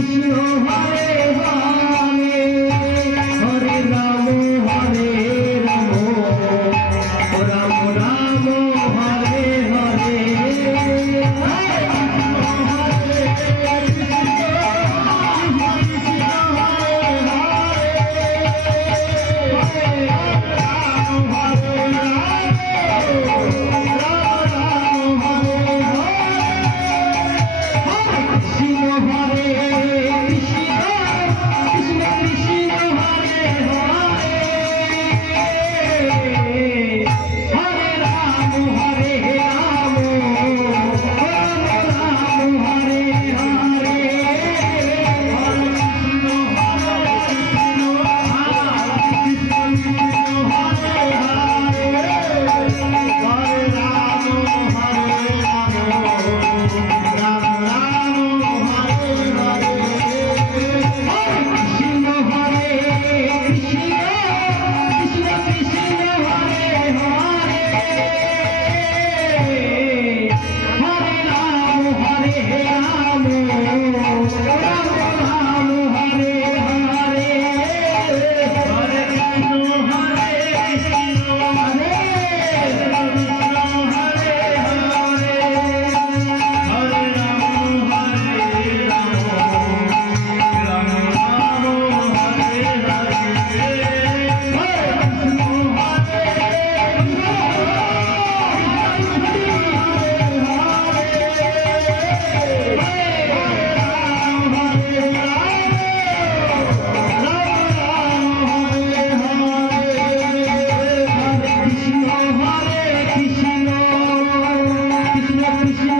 Krishna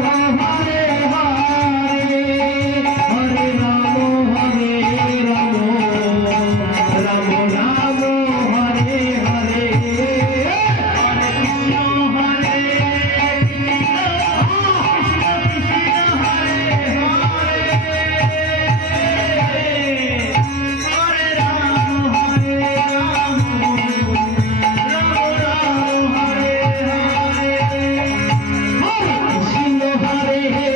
হো হো Hey. Hare